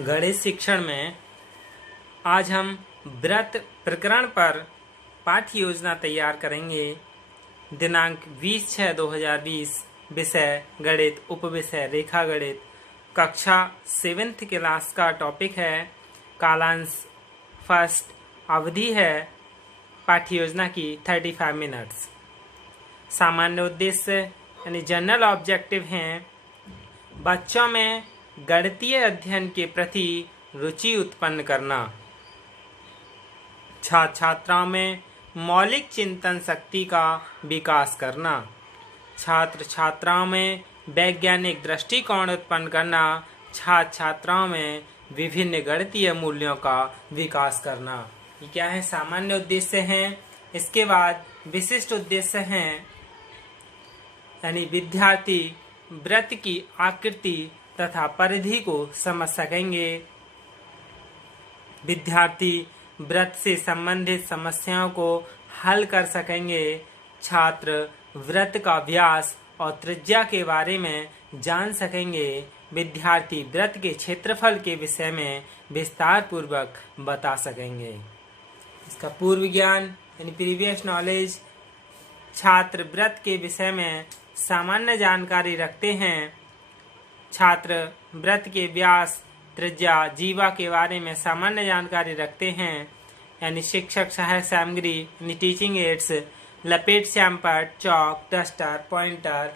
गणित शिक्षण में आज हम व्रत प्रकरण पर पाठ्य योजना तैयार करेंगे। दिनांक 20/6/2020, विषय गणित, उपविषय रेखा गणित, कक्षा 7th क्लास का टॉपिक है। कालांश फर्स्ट, अवधि है पाठ्य योजना की 35 मिनट्स। सामान्य उद्देश्य यानी जनरल ऑब्जेक्टिव हैं बच्चों में गणितीय अध्ययन के प्रति रुचि उत्पन्न करना, छात्र छात्राओं में मौलिक चिंतन शक्ति का विकास करना, छात्र छात्राओं में वैज्ञानिक दृष्टिकोण उत्पन्न करना, छात्र छात्राओं में विभिन्न गणितीय मूल्यों का विकास करना। ये क्या है? सामान्य उद्देश्य हैं। इसके बाद विशिष्ट उद्देश्य हैं, यानी विद्यार्थी व्रत की आकृति तथा परिधि को समझ सकेंगे, विद्यार्थी व्रत से संबंधित समस्याओं को हल कर सकेंगे, छात्र व्रत का व्यास और त्रिज्या के बारे में जान सकेंगे, विद्यार्थी व्रत के क्षेत्रफल के विषय में विस्तार पूर्वक बता सकेंगे। इसका पूर्व ज्ञान यानी प्रीवियस नॉलेज, छात्र व्रत के विषय में सामान्य जानकारी रखते हैं, छात्र व्रत के व्यास, त्रिज्या, जीवा के बारे में सामान्य जानकारी रखते हैं, यानी शिक्षक सहायक सामग्री यानी टीचिंग एड्स, लपेट श्यामपट्ट, चौक, डस्टर, पॉइंटर,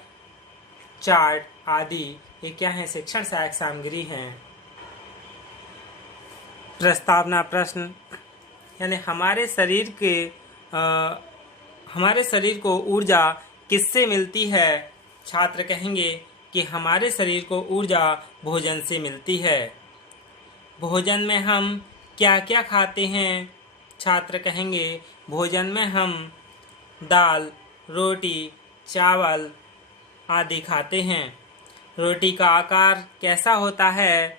चार्ट आदि ये क्या है? शिक्षण सहायक सामग्री हैं। प्रस्तावना प्रश्न यानी हमारे शरीर को ऊर्जा किससे मिलती है? छात्र कहेंगे कि हमारे शरीर को ऊर्जा भोजन से मिलती है। भोजन में हम क्या क्या खाते हैं? छात्र कहेंगे भोजन में हम दाल, रोटी, चावल आदि खाते हैं। रोटी का आकार कैसा होता है?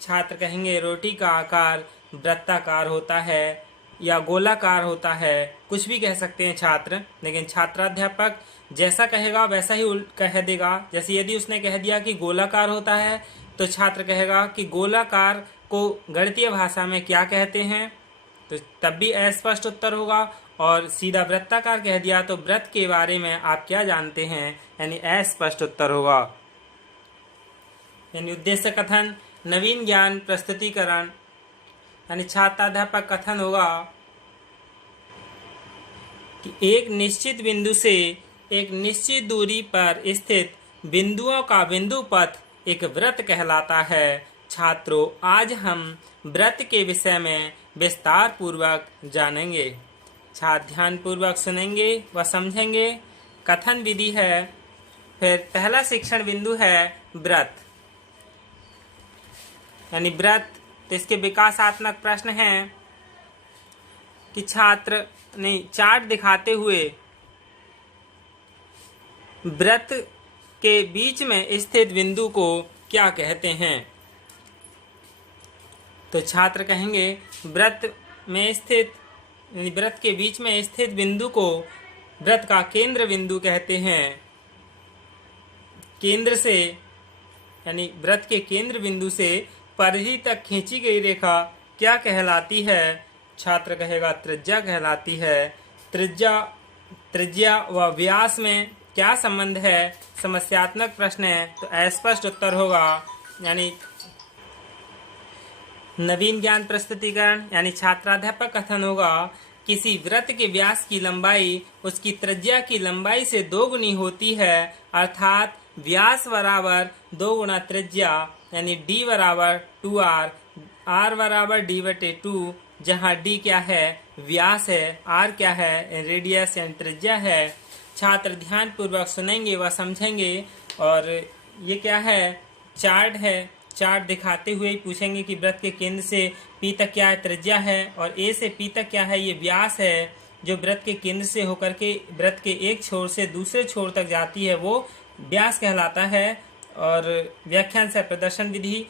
छात्र कहेंगे रोटी का आकार वृत्ताकार होता है या गोलाकार होता है, कुछ भी कह सकते हैं छात्र, लेकिन छात्राध्यापक जैसा कहेगा वैसा ही कह देगा। जैसे यदि उसने कह दिया कि गोलाकार होता है तो छात्र कहेगा कि गोलाकार को गणितीय भाषा में क्या कहते हैं, तो तब भी अस्पष्ट उत्तर होगा। और सीधा वृत्ताकार कह दिया तो वृत्त के बारे में आप क्या जानते हैं, यानी अस्पष्ट उत्तर होगा। यानी उद्देश्य कथन, नवीन ज्ञान प्रस्तुतिकरण, यानी छात्राध्यापक कथन होगा कि एक निश्चित बिंदु से एक निश्चित दूरी पर स्थित बिंदुओं का बिंदु पथ एक वृत्त कहलाता है। छात्रों, आज हम वृत्त के विषय में विस्तार पूर्वक जानेंगे। छात्र ध्यान पूर्वक सुनेंगे व समझेंगे। कथन विधि है। फिर पहला शिक्षण बिंदु है व्रत, यानी व्रत। तो इसके विकासात्मक प्रश्न हैं कि छात्र ने चार्ट दिखाते हुए व्रत के बीच में स्थित बिंदु को क्या कहते हैं? तो छात्र कहेंगे व्रत के बीच में स्थित बिंदु को व्रत का केंद्र बिंदु कहते हैं। केंद्र से यानी व्रत के केंद्र बिंदु से परिधि तक खींची गई रेखा क्या कहलाती है? छात्र कहेगा त्रिज्या कहलाती है। त्रिज्या व व्यास में क्या संबंध है? समस्यात्मक प्रश्न है तो अस्पष्ट उत्तर होगा। यानी नवीन ज्ञान प्रस्तुतिकरण यानी छात्राध्यापक कथन होगा, किसी वृत्त के व्यास की लंबाई उसकी त्रिज्या की लंबाई से 2 गुनी होती है, अर्थात व्यास बराबर 2 गुना त्रिज्या, यानी d बराबर 2r, r बराबर d/2, जहाँ d क्या है? व्यास है, r क्या है? रेडियस यानी त्रिज्या है। छात्र ध्यान पूर्वक सुनेंगे व समझेंगे। और ये क्या है? चार्ट है। चार्ट दिखाते हुए ही पूछेंगे कि व्रत के केंद्र से P तक क्या है? त्रिज्या है, और A से P तक क्या है? ये व्यास है। जो व्रत के केंद्र से होकर के व्रत के एक छोर से दूसरे छोर तक जाती है वो व्यास कहलाता है। और व्याख्यान से प्रदर्शन विधि।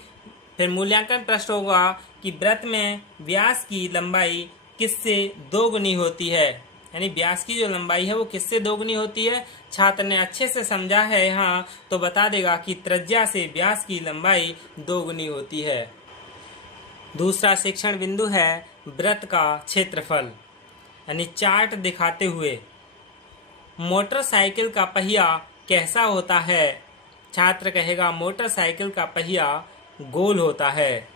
फिर मूल्यांकन प्रश्न होगा कि व्रत में व्यास की लंबाई किससे 2 गुनी होती है, यानी व्यास की जो लंबाई है वो किससे 2 गुनी होती है। छात्र ने अच्छे से समझा है यहाँ तो बता देगा कि त्रिज्या से व्यास की लंबाई 2 गुनी होती है। दूसरा शिक्षण बिंदु है वृत्त का क्षेत्रफल, यानी चार्ट दिखाते हुए। मोटरसाइकिल का पहिया कैसा होता है? छात्र कहेगा मोटरसाइकिल का पहिया गोल होता है।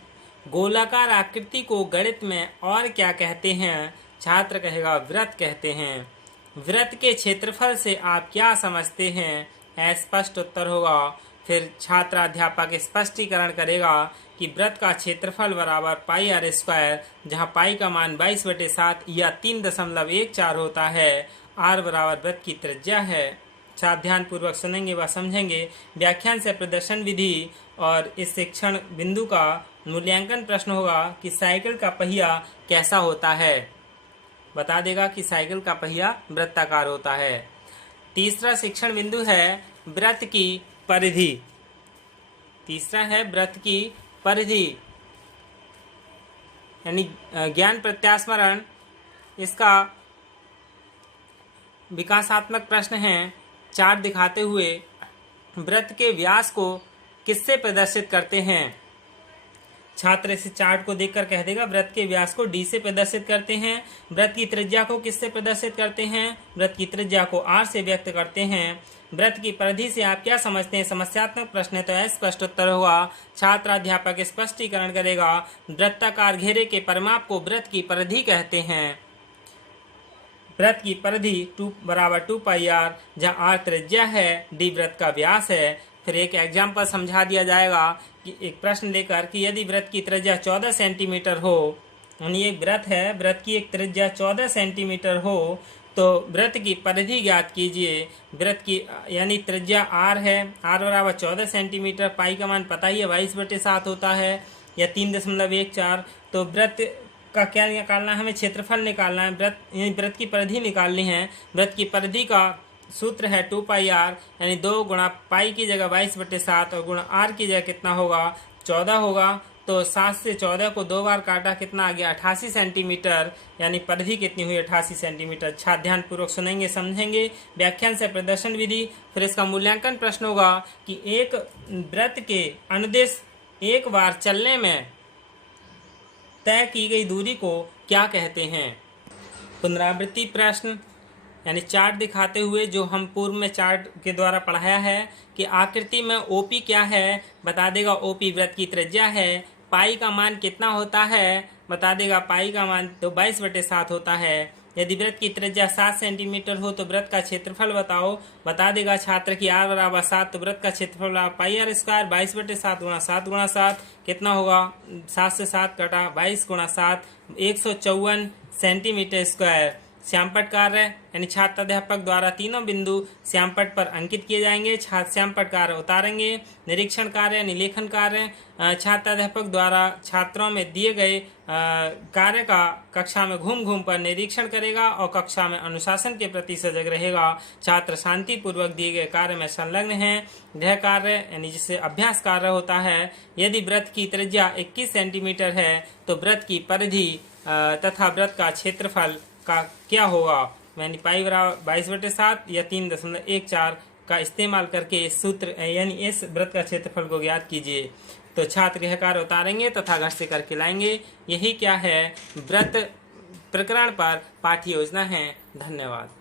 गोलाकार आकृति को गणित में और क्या कहते हैं? छात्र कहेगा वृत्त कहते हैं। वृत्त के क्षेत्रफल से आप क्या समझते हैं? स्पष्ट उत्तर होगा। फिर छात्राध्यापक स्पष्टीकरण करेगा कि वृत्त का क्षेत्रफल बराबर पाई आर स्क्वायर, जहाँ पाई का मान 22/7 या 3.14 होता है। आर बराबर वृत्त की त्रिज्या है। छात्र ध्यान पूर्वक सुनेंगे व समझेंगे। व्याख्यान से प्रदर्शन विधि और इस शिक्षण बिंदु का मूल्यांकन प्रश्न होगा कि साइकिल का पहिया कैसा होता है। बता देगा कि साइकिल का पहिया वृत्ताकार होता है। तीसरा शिक्षण बिंदु है वृत्त की परिधि। तीसरा है वृत्त की परिधि, यानी ज्ञान प्रत्यास्मरण। इसका विकासात्मक प्रश्न है। चार्ट दिखाते हुए वृत्त के व्यास को किससे प्रदर्शित करते हैं? छात्र इस चार्ट को देखकर कह देगा वृत्त के व्यास को डी से प्रदर्शित करते हैं। वृत्त की त्रिज्या को किससे प्रदर्शित करते हैं? वृत्त की त्रिज्या को आर से व्यक्त करते हैं। वृत्त की परिधि से आप क्या समझते हैं? समस्यात्मक प्रश्न है तो स्पष्ट उत्तर होगा। छात्राध्यापक स्पष्टीकरण करेगा। वृत्ताकार घेरे के परिमाप को वृत्त की परिधि कहते हैं। वृत्त की परिधि 2 बराबर 2πr, जहाँ आर त्रिज्या है, डी वृत्त का व्यास है। फिर एक एग्जाम्पल समझा दिया जाएगा कि एक प्रश्न लेकर कि यदि वृत्त की त्रिज्या 14 सेंटीमीटर हो, यानी एक वृत्त है, वृत्त की एक त्रिज्या 14 सेंटीमीटर हो तो वृत्त की परिधि ज्ञात कीजिए। वृत्त की यानी त्रिज्या आर है, आर बराबर 14 सेंटीमीटर, पाई का मान पता ही है 22/7 होता है या 3.14। तो वृत्त का क्या निकालना है? हमें क्षेत्रफल निकालना है। वृत्त की परिधि निकालनी है। वृत्त की परिधि का सूत्र है 2πr, यानी 2 गुणा पाई की जगह 22/7 और गुणा आर की जगह कितना होगा? 14 होगा। तो 7 से 14 को 2 बार काटा, कितना आ गया? 88 सेंटीमीटर, यानी परिधि कितनी हुई? 88 सेंटीमीटर। छात्र ध्यान पूर्वक सुनेंगे समझेंगे। व्याख्यान से प्रदर्शन विधि। फिर इसका मूल्यांकन प्रश्न होगा कि एक वृत्त के अनुदिश एक बार चलने में तय की गई दूरी को क्या कहते हैं? पुनरावृत्ति प्रश्न, यानी चार्ट दिखाते हुए जो हम पूर्व में चार्ट के द्वारा पढ़ाया है कि आकृति में ओपी क्या है? बता देगा ओपी वृत्त की त्रिज्या है। पाई का मान कितना होता है? बता देगा पाई का मान तो 22/7 होता है। यदि वृत्त की त्रिज्या 7 सेंटीमीटर हो तो वृत्त का क्षेत्रफल बताओ। बता देगा छात्र की आर बराबर 7, तो वृत्त का क्षेत्रफल पाई आर स्क्वायर 22/7 गुणा 7 गुणा 7 कितना होगा? 7 से 7 कटा, 22 गुणा 7 154 सेंटीमीटर स्क्वायर। श्यामपट्ट कार्य, यानी छात्राध्यापक द्वारा तीनों बिंदु श्यामपट्ट पर अंकित किए जाएंगे। छात्र श्यामपट्ट कार्य उतारेंगे। निरीक्षण कार्य यानी लेखन कार्य, छात्राध्यापक द्वारा छात्रों में दिए गए कार्य का कक्षा में घूम घूम पर निरीक्षण करेगा और कक्षा में अनुशासन के प्रति सजग रहेगा। छात्र शांति पूर्वक दिए गए कार्य में संलग्न हैं। गृह कार्य यानी जिससे अभ्यास कार्य होता है। यदि वृत्त की त्रिज्या 21 सेंटीमीटर है तो वृत्त की परिधि तथा वृत्त का क्षेत्रफल का क्या होगा? यानी पाई बराबर 22/7 या 3.14 का इस्तेमाल करके इस सूत्र यानी इस वृत्त का क्षेत्रफल को ज्ञात कीजिए। तो छात्र यह कार्य उतारेंगे तथा घर से करके लाएंगे। यही क्या है वृत्त प्रकरण पर पाठ्य योजना है। धन्यवाद।